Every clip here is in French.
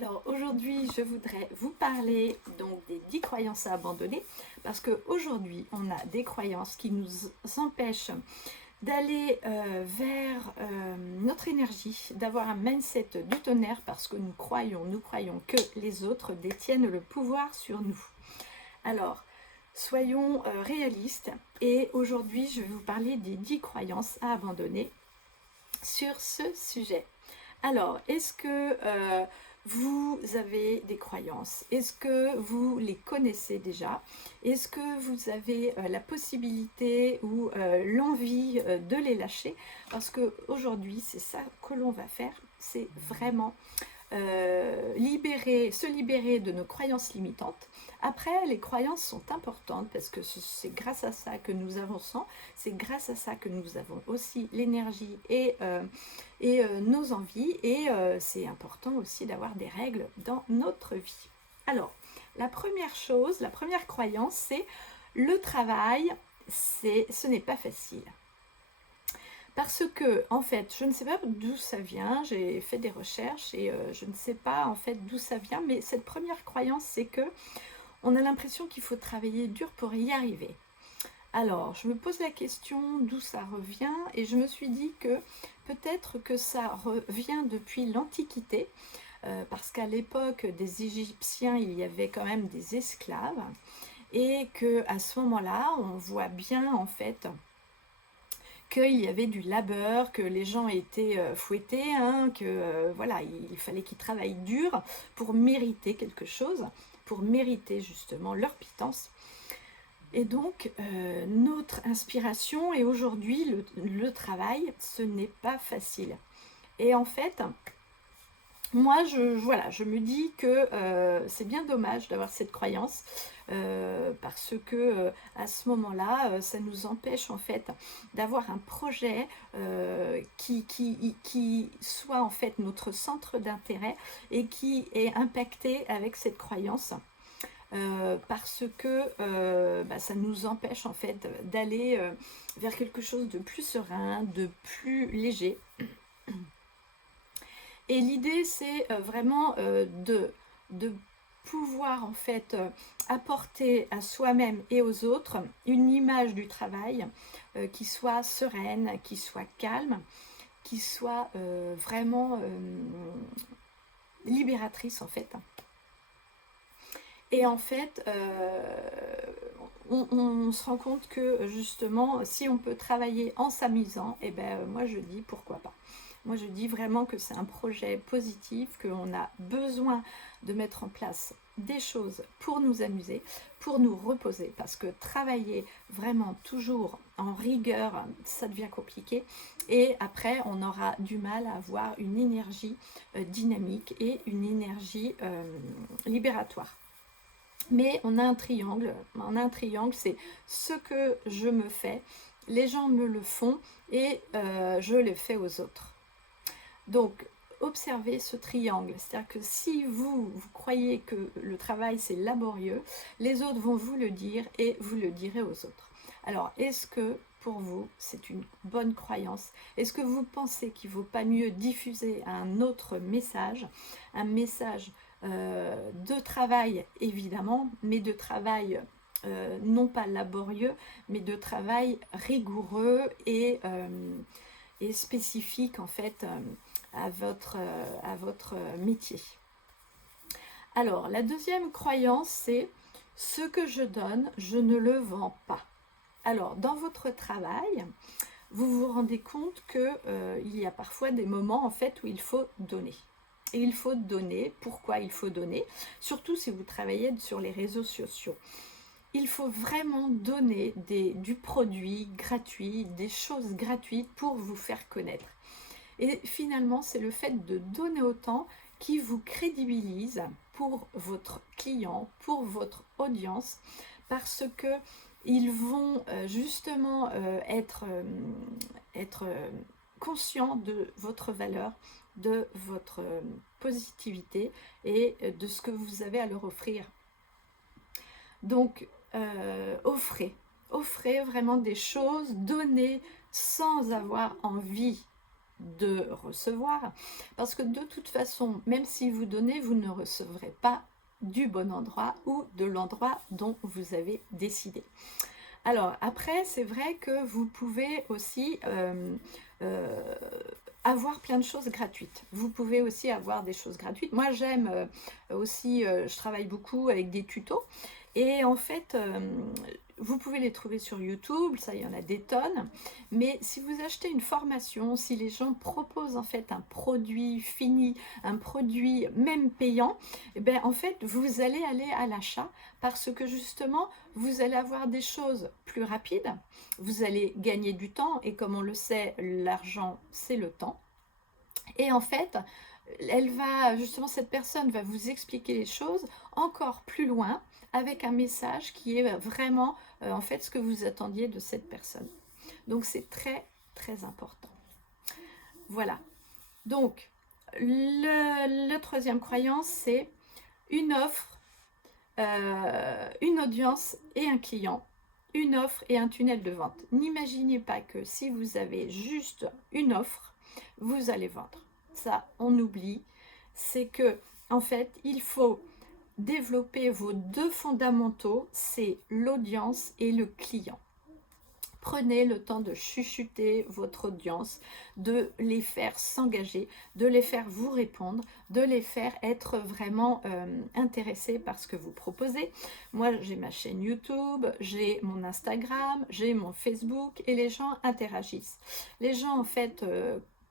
Alors aujourd'hui, je voudrais vous parler donc des 10 croyances à abandonner parce qu'aujourd'hui, on a des croyances qui nous empêchent d'aller vers notre énergie, d'avoir un mindset du tonnerre parce que nous croyons que les autres détiennent le pouvoir sur nous. Alors, soyons réalistes et aujourd'hui, je vais vous parler des 10 croyances à abandonner sur ce sujet. Alors, est-ce que vous avez des croyances? Est-ce que vous les connaissez déjà? Est-ce que vous avez la possibilité ou l'envie de les lâcher? Parce qu'aujourd'hui, c'est ça que l'on va faire, c'est vraiment se libérer de nos croyances limitantes. Après, les croyances sont importantes parce que c'est grâce à ça que nous avançons, c'est grâce à ça que nous avons aussi l'énergie et nos envies, et c'est important aussi d'avoir des règles dans notre vie. Alors, la première chose, la première croyance, c'est le travail, ce n'est pas facile. Parce que, en fait, je ne sais pas d'où ça vient, j'ai fait des recherches et je ne sais pas en fait d'où ça vient, mais cette première croyance, c'est que on a l'impression qu'il faut travailler dur pour y arriver. Alors, je me pose la question d'où ça revient et je me suis dit que peut-être que ça revient depuis l'Antiquité, parce qu'à l'époque des Égyptiens, il y avait quand même des esclaves et qu'à ce moment-là, on voit bien en fait qu'il y avait du labeur, que les gens étaient fouettés, hein, que voilà, il fallait qu'ils travaillent dur pour mériter quelque chose, pour mériter justement leur pitance. Et donc, notre inspiration, et aujourd'hui, le travail, ce n'est pas facile. Et en fait, moi, je me dis que c'est bien dommage d'avoir cette croyance parce que à ce moment-là, ça nous empêche en fait d'avoir un projet qui soit en fait notre centre d'intérêt et qui est impacté avec cette croyance. Parce que ça nous empêche en fait d'aller vers quelque chose de plus serein, de plus léger. Et l'idée, c'est vraiment de pouvoir en fait apporter à soi-même et aux autres une image du travail qui soit sereine, qui soit calme, qui soit vraiment libératrice en fait. Et en fait, on se rend compte que justement, si on peut travailler en s'amusant, et ben moi je dis pourquoi pas. Moi je dis vraiment que c'est un projet positif, qu'on a besoin de mettre en place des choses pour nous amuser, pour nous reposer, parce que travailler vraiment toujours en rigueur, ça devient compliqué, et après on aura du mal à avoir une énergie dynamique et une énergie libératoire. Mais on a un triangle, c'est ce que je me fais, les gens me le font et je le fais aux autres. Donc, observez ce triangle, c'est-à-dire que si vous croyez que le travail c'est laborieux, les autres vont vous le dire et vous le direz aux autres. Alors, est-ce que pour vous c'est une bonne croyance? Est-ce que vous pensez qu'il ne vaut pas mieux diffuser un autre message, un message de travail évidemment, mais de travail non pas laborieux, mais de travail rigoureux et spécifique en fait à votre métier. Alors, la deuxième croyance, c'est ce que je donne, je ne le vends pas. Alors, dans votre travail, vous vous rendez compte qu'il y a parfois des moments en fait où il faut donner. Et il faut donner. Pourquoi il faut donner? Surtout si vous travaillez sur les réseaux sociaux. Il faut vraiment donner du produit gratuit, des choses gratuites pour vous faire connaître. Et finalement, c'est le fait de donner autant qui vous crédibilise pour votre client, pour votre audience, parce que ils vont justement être conscients de votre valeur, de votre positivité et de ce que vous avez à leur offrir. Donc, offrez vraiment des choses, donnez sans avoir envie de recevoir, parce que de toute façon, même si vous donnez, vous ne recevrez pas du bon endroit ou de l'endroit dont vous avez décidé. Alors après, c'est vrai que vous pouvez aussi euh, avoir plein de choses gratuites. Vous pouvez aussi avoir des choses gratuites. Moi, j'aime aussi, je travaille beaucoup avec des tutos. Et en fait, vous pouvez les trouver sur YouTube, ça il y en a des tonnes. Mais si vous achetez une formation, si les gens proposent en fait un produit fini, un produit même payant, eh bien, en fait, vous allez aller à l'achat parce que justement, vous allez avoir des choses plus rapides, vous allez gagner du temps et comme on le sait, l'argent, c'est le temps. Et en fait, cette personne va vous expliquer les choses encore plus loin avec un message qui est vraiment en fait ce que vous attendiez de cette personne. Donc c'est très très important. Voilà. Donc le troisième croyance, c'est une offre, une audience et un client. Une offre et un tunnel de vente. N'imaginez pas que si vous avez juste une offre, vous allez vendre. Ça, on oublie. C'est que, en fait, il faut développer vos deux fondamentaux, c'est l'audience et le client. Prenez le temps de chuchoter votre audience, de les faire s'engager, de les faire vous répondre, de les faire être vraiment intéressés par ce que vous proposez. Moi, j'ai ma chaîne YouTube, j'ai mon Instagram, j'ai mon Facebook et les gens interagissent. Les gens, en fait,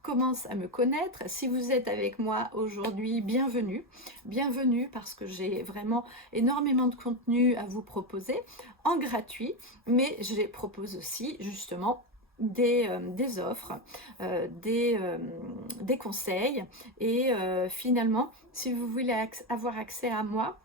commencent à me connaître. Si vous êtes avec moi aujourd'hui, bienvenue. Bienvenue parce que j'ai vraiment énormément de contenu à vous proposer en gratuit, mais je propose aussi justement des offres, des conseils et finalement, si vous voulez avoir accès à moi,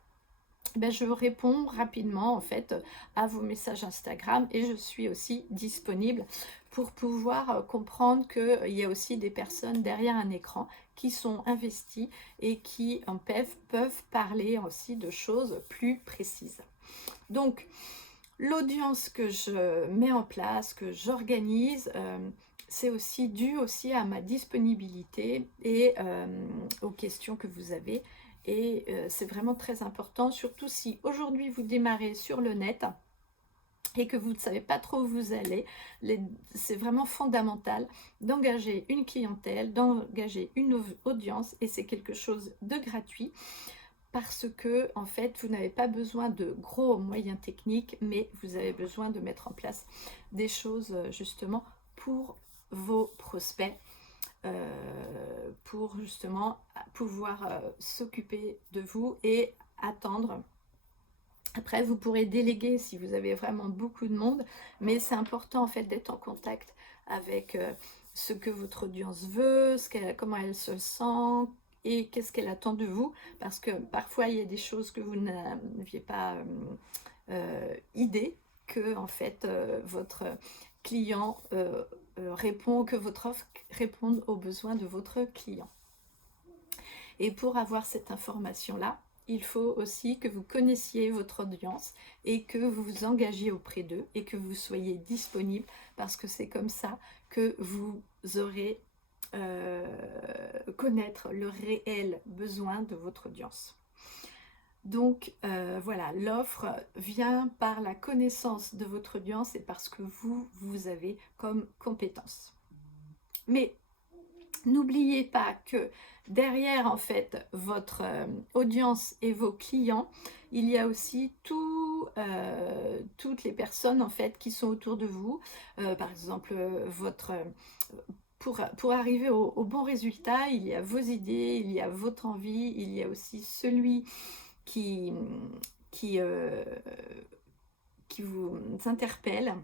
ben, je réponds rapidement en fait à vos messages Instagram et je suis aussi disponible pour pouvoir comprendre qu'il y a aussi des personnes derrière un écran qui sont investies et qui en peuvent parler aussi de choses plus précises. Donc, l'audience que je mets en place, que j'organise, c'est aussi dû aussi à ma disponibilité et aux questions que vous avez. Et c'est vraiment très important, surtout si aujourd'hui vous démarrez sur le net et que vous ne savez pas trop où vous allez. C'est vraiment fondamental d'engager une clientèle, d'engager une audience et c'est quelque chose de gratuit. Parce que en fait vous n'avez pas besoin de gros moyens techniques, mais vous avez besoin de mettre en place des choses justement pour vos prospects, pour justement pouvoir s'occuper de vous et attendre. Après vous pourrez déléguer si vous avez vraiment beaucoup de monde, mais c'est important en fait d'être en contact avec ce que votre audience veut, comment elle se sent, et qu'est-ce qu'elle attend de vous, parce que parfois il y a des choses que vous n'aviez pas idée que en fait votre client répond, que votre offre réponde aux besoins de votre client. Et pour avoir cette information-là, il faut aussi que vous connaissiez votre audience et que vous vous engagiez auprès d'eux et que vous soyez disponible parce que c'est comme ça que vous aurez connaître le réel besoin de votre audience. Donc voilà, l'offre vient par la connaissance de votre audience et parce que vous avez comme compétence. Mais n'oubliez pas que derrière en fait votre audience et vos clients, il y a aussi toutes les personnes en fait qui sont autour de vous. Par exemple, pour arriver au bon résultat, il y a vos idées, il y a votre envie, il y a aussi celui qui, qui, euh, qui vous interpelle.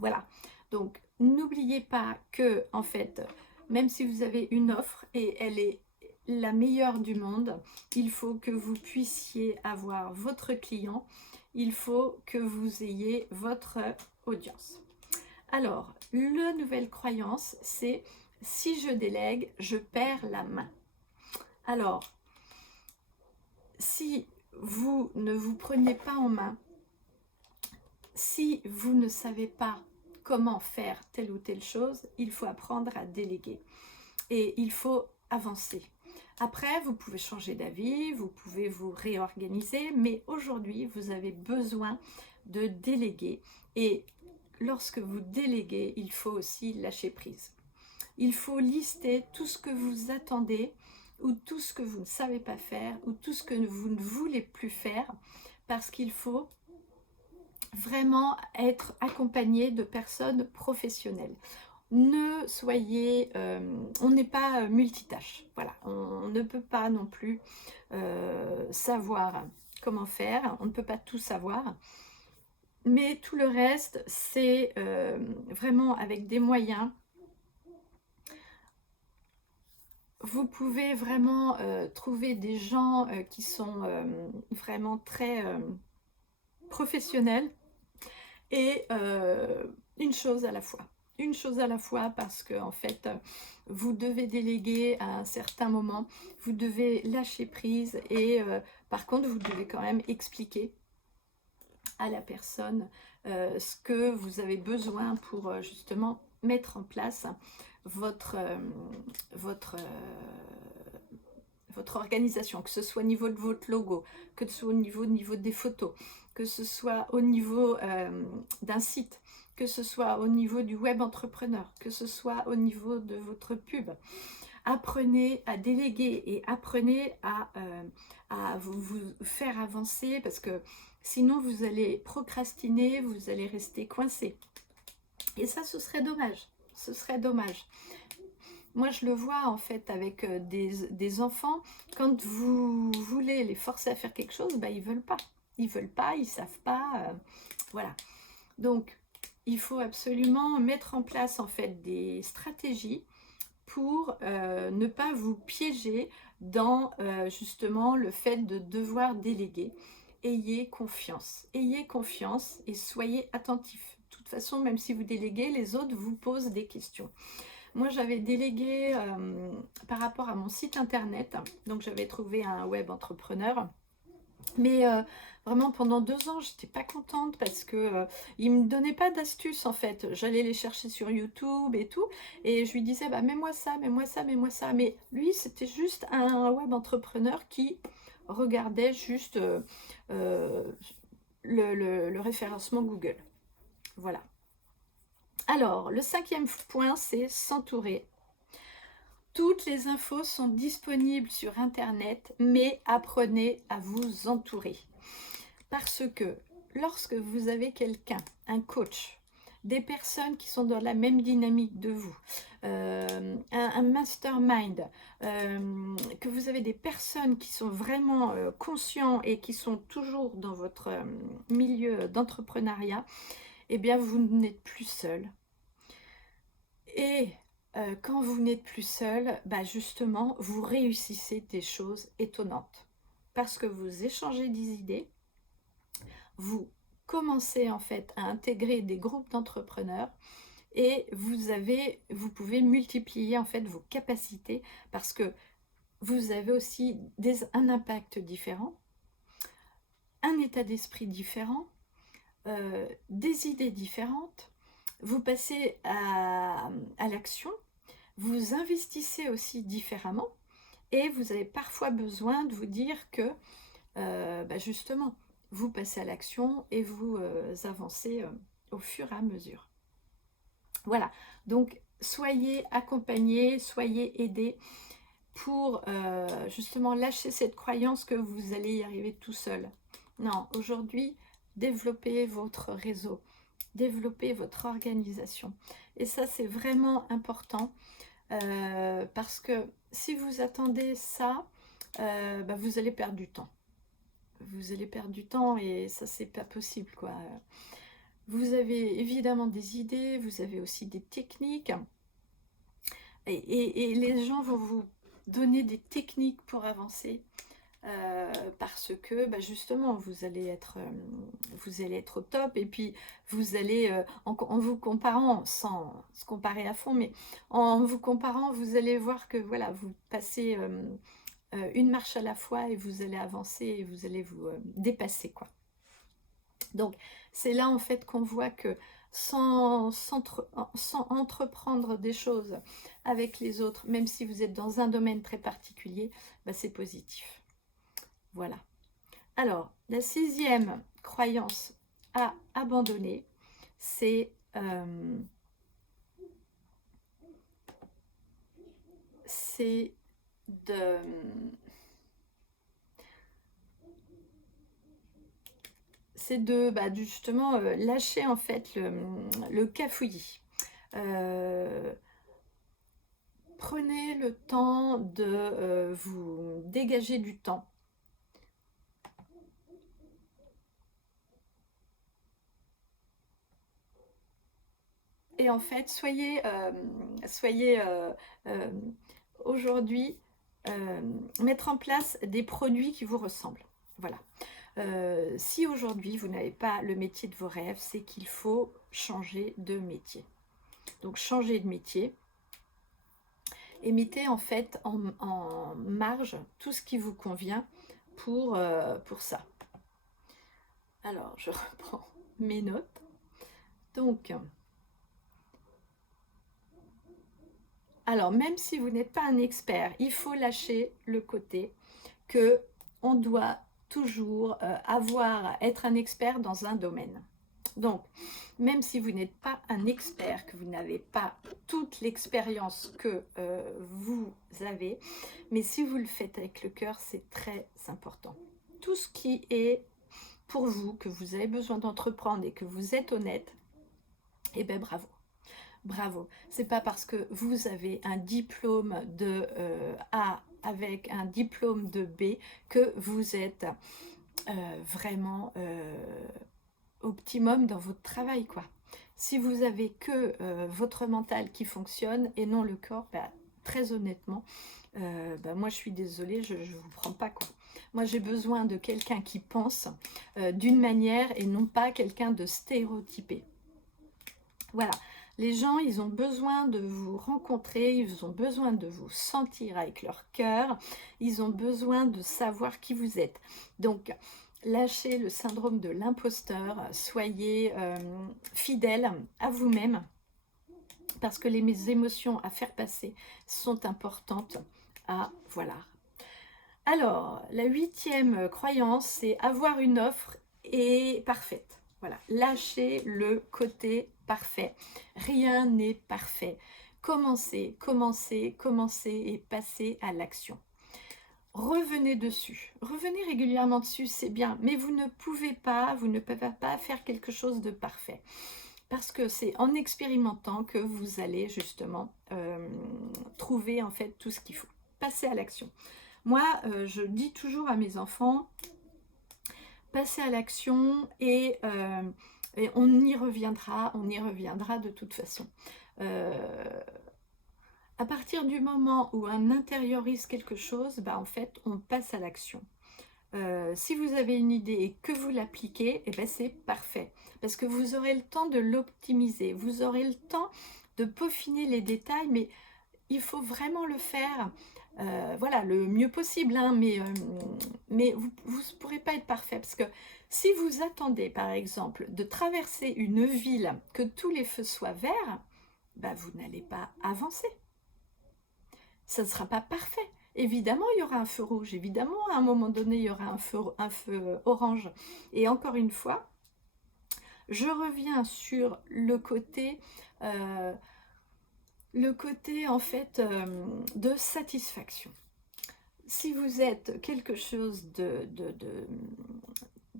Voilà. Donc, n'oubliez pas que, en fait, même si vous avez une offre et elle est la meilleure du monde, il faut que vous puissiez avoir votre client, il faut que vous ayez votre audience. Alors, la nouvelle croyance, c'est si je délègue, je perds la main. Alors, si vous ne vous prenez pas en main, si vous ne savez pas comment faire telle ou telle chose, il faut apprendre à déléguer. Et il faut avancer. Après, vous pouvez changer d'avis, vous pouvez vous réorganiser, mais aujourd'hui, vous avez besoin de déléguer. Et lorsque vous déléguez, il faut aussi lâcher prise. Il faut lister tout ce que vous attendez, ou tout ce que vous ne savez pas faire, ou tout ce que vous ne voulez plus faire, parce qu'il faut vraiment être accompagné de personnes professionnelles. Ne soyez, on n'est pas multitâche, voilà, on ne peut pas non plus savoir comment faire, on ne peut pas tout savoir, mais tout le reste, c'est vraiment avec des moyens. Vous pouvez vraiment trouver des gens qui sont vraiment très professionnels et une chose à la fois. Une chose à la fois parce que en fait, vous devez déléguer à un certain moment, vous devez lâcher prise et par contre, vous devez quand même expliquer à la personne ce que vous avez besoin pour justement mettre en place votre, votre organisation, que ce soit au niveau de votre logo, que ce soit au niveau des photos, que ce soit au niveau d'un site, que ce soit au niveau du web entrepreneur, que ce soit au niveau de votre pub. Apprenez à déléguer et apprenez à vous faire avancer parce que sinon vous allez procrastiner, vous allez rester coincé. Et ça, ce serait dommage. Ce serait dommage. Moi, je le vois en fait avec des enfants. Quand vous voulez les forcer à faire quelque chose, bah, ils veulent pas. Ils veulent pas, ils savent pas. Voilà. Donc, il faut absolument mettre en place en fait des stratégies pour ne pas vous piéger dans justement le fait de devoir déléguer. Ayez confiance et soyez attentifs. De toute façon, même si vous déléguez, les autres vous posent des questions. Moi, j'avais délégué par rapport à mon site internet, donc j'avais trouvé un web entrepreneur, mais vraiment pendant 2 ans, j'étais pas contente parce que il me donnait pas d'astuces en fait. J'allais les chercher sur YouTube et tout, et je lui disais bah mets-moi ça, mets-moi ça, mets-moi ça. Mais lui, c'était juste un web entrepreneur qui regardait juste le référencement Google. Voilà. Alors, le 5e point, c'est s'entourer. Toutes les infos sont disponibles sur Internet, mais apprenez à vous entourer. Parce que lorsque vous avez quelqu'un, un coach, des personnes qui sont dans la même dynamique de vous, un mastermind, que vous avez des personnes qui sont vraiment conscients et qui sont toujours dans votre milieu d'entrepreneuriat, eh bien vous n'êtes plus seul. Et quand vous n'êtes plus seul, bah justement, vous réussissez des choses étonnantes. Parce que vous échangez des idées, vous commencez en fait à intégrer des groupes d'entrepreneurs et vous pouvez multiplier en fait vos capacités parce que vous avez aussi un impact différent, un état d'esprit différent, des idées différentes. Vous passez à l'action, vous investissez aussi différemment et vous avez parfois besoin de vous dire que bah justement, vous passez à l'action et vous avancez au fur et à mesure. Voilà, donc soyez accompagnés, soyez aidés pour justement lâcher cette croyance que vous allez y arriver tout seul. Non, aujourd'hui, développez votre réseau, développez votre organisation. Et ça, c'est vraiment important parce que si vous attendez ça, bah, vous allez perdre du temps. Vous allez perdre du temps et ça, c'est pas possible, quoi. Vous avez évidemment des idées, vous avez aussi des techniques. Et les gens vont vous donner des techniques pour avancer. Parce que bah justement vous allez être au top et puis vous allez en vous comparant sans se comparer à fond mais en vous comparant vous allez voir que voilà vous passez une marche à la fois et vous allez avancer et vous allez vous dépasser quoi. Donc c'est là en fait qu'on voit que sans entreprendre des choses avec les autres, même si vous êtes dans un domaine très particulier, bah, c'est positif. Voilà. Alors, la 6e croyance à abandonner, c'est de justement lâcher en fait le cafouillis. Prenez le temps de vous dégager du temps. Et en fait, soyez aujourd'hui, mettre en place des produits qui vous ressemblent. Voilà. Si aujourd'hui vous n'avez pas le métier de vos rêves, c'est qu'il faut changer de métier. Donc changer de métier et mettez en fait en marge tout ce qui vous convient pour ça. Alors je reprends mes notes. Donc, alors même si vous n'êtes pas un expert, il faut lâcher le côté que on doit toujours être un expert dans un domaine. Donc, même si vous n'êtes pas un expert, que vous n'avez pas toute l'expérience que vous avez, mais si vous le faites avec le cœur, c'est très important. Tout ce qui est pour vous, que vous avez besoin d'entreprendre et que vous êtes honnête, eh bien bravo. Bravo. C'est pas parce que vous avez un diplôme de A avec un diplôme de B que vous êtes vraiment optimum dans votre travail, quoi. Si vous avez que votre mental qui fonctionne et non le corps, bah, très honnêtement, moi je suis désolée, je vous prends pas, quoi. Moi j'ai besoin de quelqu'un qui pense d'une manière et non pas quelqu'un de stéréotypé. Voilà. Les gens, ils ont besoin de vous rencontrer, ils ont besoin de vous sentir avec leur cœur, ils ont besoin de savoir qui vous êtes. Donc, lâchez le syndrome de l'imposteur, soyez fidèle à vous-même, parce que les émotions à faire passer sont importantes. Voilà. Alors, la 8e croyance, c'est avoir une offre est parfaite. Voilà, lâchez le côté parfait. Rien n'est parfait. Commencez, commencez, commencez et passez à l'action. Revenez dessus. Revenez régulièrement dessus, c'est bien. Mais vous ne pouvez pas faire quelque chose de parfait. Parce que c'est en expérimentant que vous allez justement trouver en fait tout ce qu'il faut. Passez à l'action. Moi, je dis toujours à mes enfants, passez à l'action et on y reviendra de toute façon. À partir du moment où on intériorise quelque chose, bah, en fait, on passe à l'action. Si vous avez une idée et que vous l'appliquez, eh ben, c'est parfait. Parce que vous aurez le temps de l'optimiser, vous aurez le temps de peaufiner les détails, mais il faut vraiment le faire voilà, le mieux possible, hein, mais vous ne pourrez pas être parfait, parce que si vous attendez, par exemple, de traverser une ville, que tous les feux soient verts, bah, vous n'allez pas avancer. Ça ne sera pas parfait. Évidemment, il y aura un feu rouge, évidemment, à un moment donné, il y aura un feu orange. Et encore une fois, je reviens sur le côté en fait de satisfaction. Si vous êtes quelque chose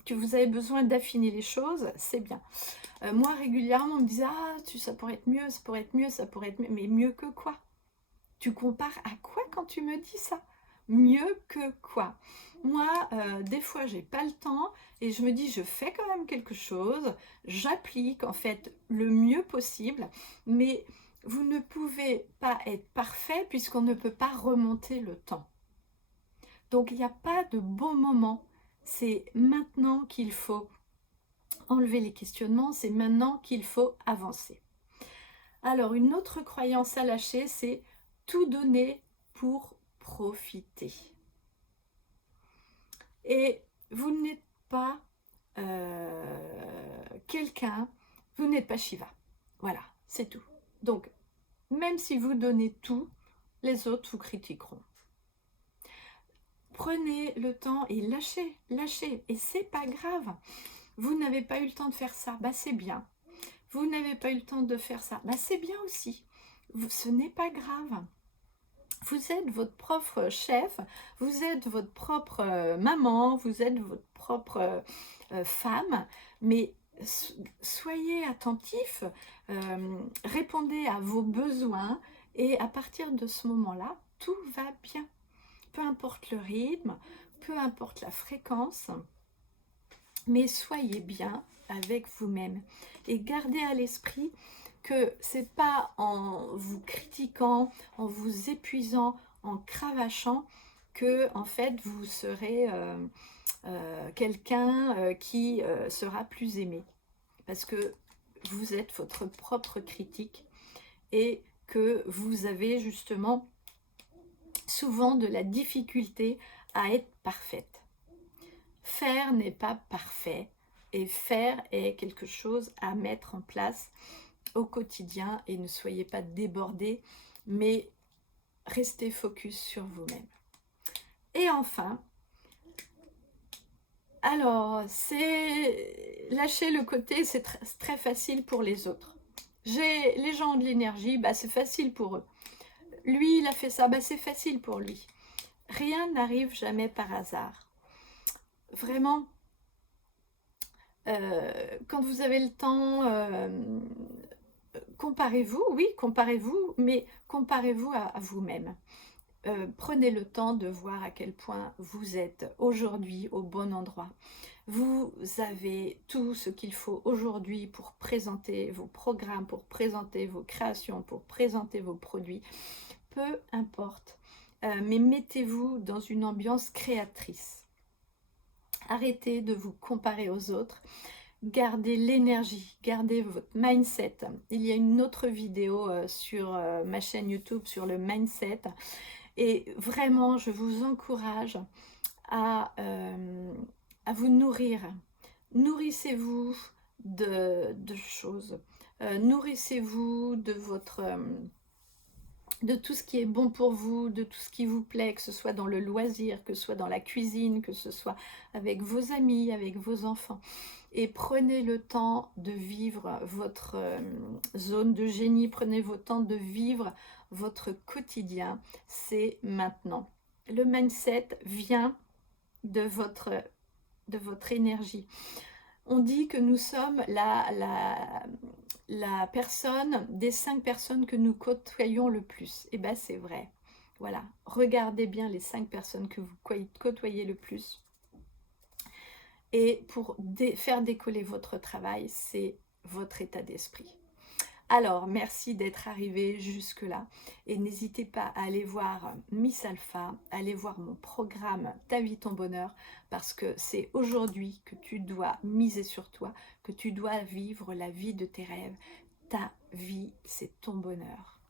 que vous avez besoin d'affiner les choses, c'est bien. Moi, régulièrement, on me disait « Ah, ça pourrait être mieux, ça pourrait être mieux, ça pourrait être mieux. » Mais mieux que quoi? Tu compares à quoi quand tu me dis ça? Mieux que quoi? Moi, des fois, j'ai pas le temps et je me dis, je fais quand même quelque chose, j'applique en fait le mieux possible, mais vous ne pouvez pas être parfait puisqu'on ne peut pas remonter le temps. Donc, il n'y a pas de bon moment. C'est maintenant qu'il faut enlever les questionnements, c'est maintenant qu'il faut avancer. Alors, une autre croyance à lâcher, c'est tout donner pour profiter. Et vous n'êtes pas quelqu'un vous n'êtes pas Shiva. Voilà, c'est tout. Donc, même si vous donnez tout, les autres vous critiqueront. Prenez le temps et lâchez, lâchez. Et c'est pas grave. Vous n'avez pas eu le temps de faire ça, bah c'est bien. Vous n'avez pas eu le temps de faire ça, bah c'est bien aussi. Ce n'est pas grave. Vous êtes votre propre chef, vous êtes votre propre maman, vous êtes votre propre femme, mais soyez attentifs, répondez à vos besoins et à partir de ce moment-là, tout va bien. Peu importe le rythme, peu importe la fréquence, mais soyez bien avec vous-même et gardez à l'esprit que c'est pas en vous critiquant, en vous épuisant, en cravachant que en fait vous serez quelqu'un qui sera plus aimé, parce que vous êtes votre propre critique et que vous avez justement souvent de la difficulté à être parfaite. Faire n'est pas parfait et faire est quelque chose à mettre en place au quotidien et ne soyez pas débordés, mais restez focus sur vous-même. Et enfin, alors, c'est lâcher le côté, c'est très facile pour les autres. Les gens ont de l'énergie, bah c'est facile pour eux. Lui, il a fait ça, bah c'est facile pour lui. Rien n'arrive jamais par hasard. Vraiment, quand vous avez le temps, comparez-vous, oui, comparez-vous, mais comparez-vous à vous-même. Prenez le temps de voir à quel point vous êtes aujourd'hui au bon endroit. Vous avez tout ce qu'il faut aujourd'hui pour présenter vos programmes, pour présenter vos créations, pour présenter vos produits. Peu importe, mais mettez-vous dans une ambiance créatrice. Arrêtez de vous comparer aux autres. Gardez l'énergie, gardez votre mindset. Il y a une autre vidéo sur ma chaîne YouTube sur le mindset. Et vraiment, je vous encourage à vous nourrir. Nourrissez-vous de choses. Nourrissez-vous de tout ce qui est bon pour vous, de tout ce qui vous plaît, que ce soit dans le loisir, que ce soit dans la cuisine, que ce soit avec vos amis, avec vos enfants. Et prenez le temps de vivre votre zone de génie, prenez votre temps de vivre votre quotidien, c'est maintenant. Le mindset vient de votre énergie. On dit que nous sommes la personne des 5 personnes que nous côtoyons le plus. Et bien c'est vrai. Voilà, regardez bien les 5 personnes que vous côtoyez le plus. Et pour faire décoller votre travail, c'est votre état d'esprit. Alors, merci d'être arrivé jusque-là. Et n'hésitez pas à aller voir Miss Alpha, aller voir mon programme Ta vie, ton bonheur, parce que c'est aujourd'hui que tu dois miser sur toi, que tu dois vivre la vie de tes rêves. Ta vie, c'est ton bonheur.